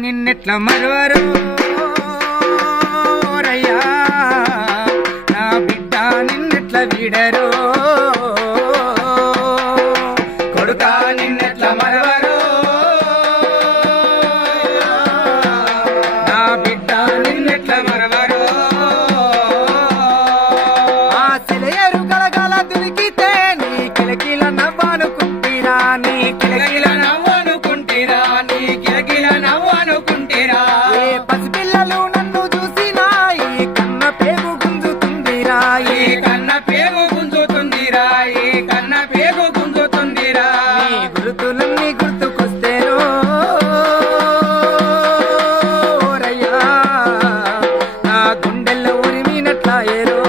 నిన్నెట్ల మరువరు రయ్యా నా బిడ్డ నిన్నెట్ల వీడరు కొడుకా నిన్నెట్ల మరువరు నా బిడ్డ నిన్నెట్ల మరువరు ఆ సెలయేరు గలగల దొరికితే నీ కిలకిల నవ్వనుకుంటిరా నీ కిలకిల నవ్వనుకుంటిరా నీ కిలకిల నవ్వనుకుంటిరా ఏ పసిపిల్లలు నన్ను చూసినా ఈ కన్న పేగు గుంజుతుందిరా ఈ కన్న పేగు గుంజుతుందిరా ఈ కన్న పేగు గుంజుతుందిరా నీ గుర్తులన్నీ గుర్తుకొస్తేరో రయ్యా నా గుండెల్లో ఉరిమినట్లాయేరో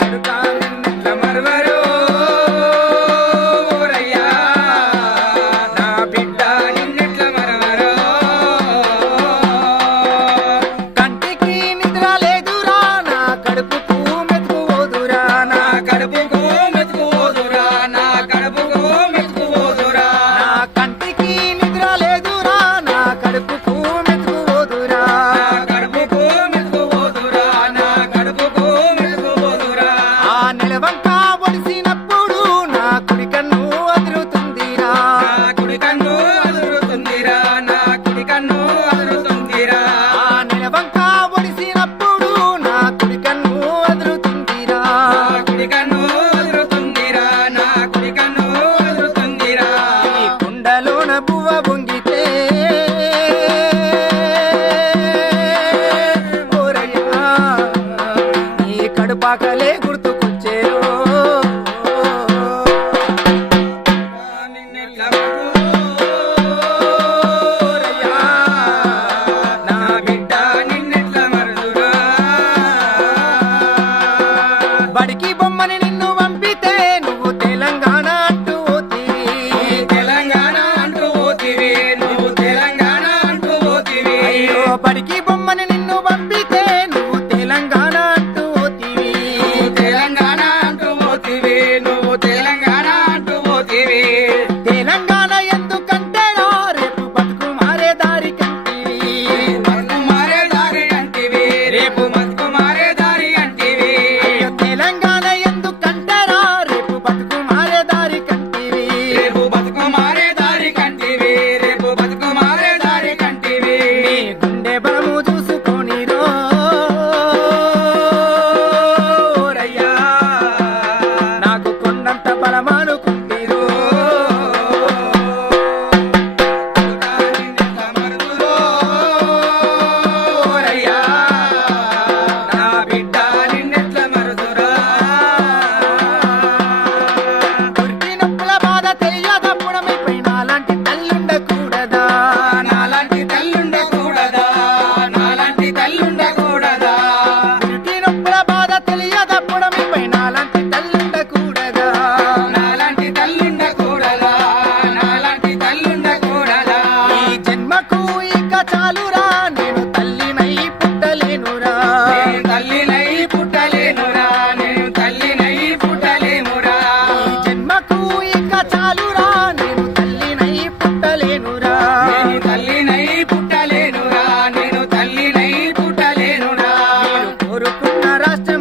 కడుకా నిన్నెట్ల మరువరు రయ్యా నా బిడ్డ నిన్నెట్ల మరువరు కంటికి నిద్ర లేదురా నా కడుపుకు మెతుకు ఓదురా నా కడుపుకు మెతుకు ఓదురా నా కడుపుకు బలమానుకుంటిరో ఓరయ్యా నా బిడ్డ నిన్నెట్ల మరుదురా పురిటి నొప్పుల బాధ తెలియదప్పుడమైపోయి నాలాంటి తల్లుండకూడదా నాలాంటి తల్లుండకూడదా నాలాంటి తల్లుండకూడదా పురిటి నొప్పుల బాధ తెలియదప్పుడమైపోయి నాలాంటి తల్లుండకూడదా నాలాంటి తల్లుండకూడదా నాలాంటి తల్లుండకూడదా ఈ జన్మకు ఇక చాలురా నేను తల్లినై పుట్టలేనురా నేను తల్లినై పుట్టలేనురా నేను తల్లినై పుట్టలేనురా ఈ జన్మకు ఇక చాలురా నేను తల్లినై పుట్టలేనురా నేను తల్లినై పుట్టలేనురా నేను తల్లినై పుట్టలేనురా నేను కోరుకున్న రాష్ట్రం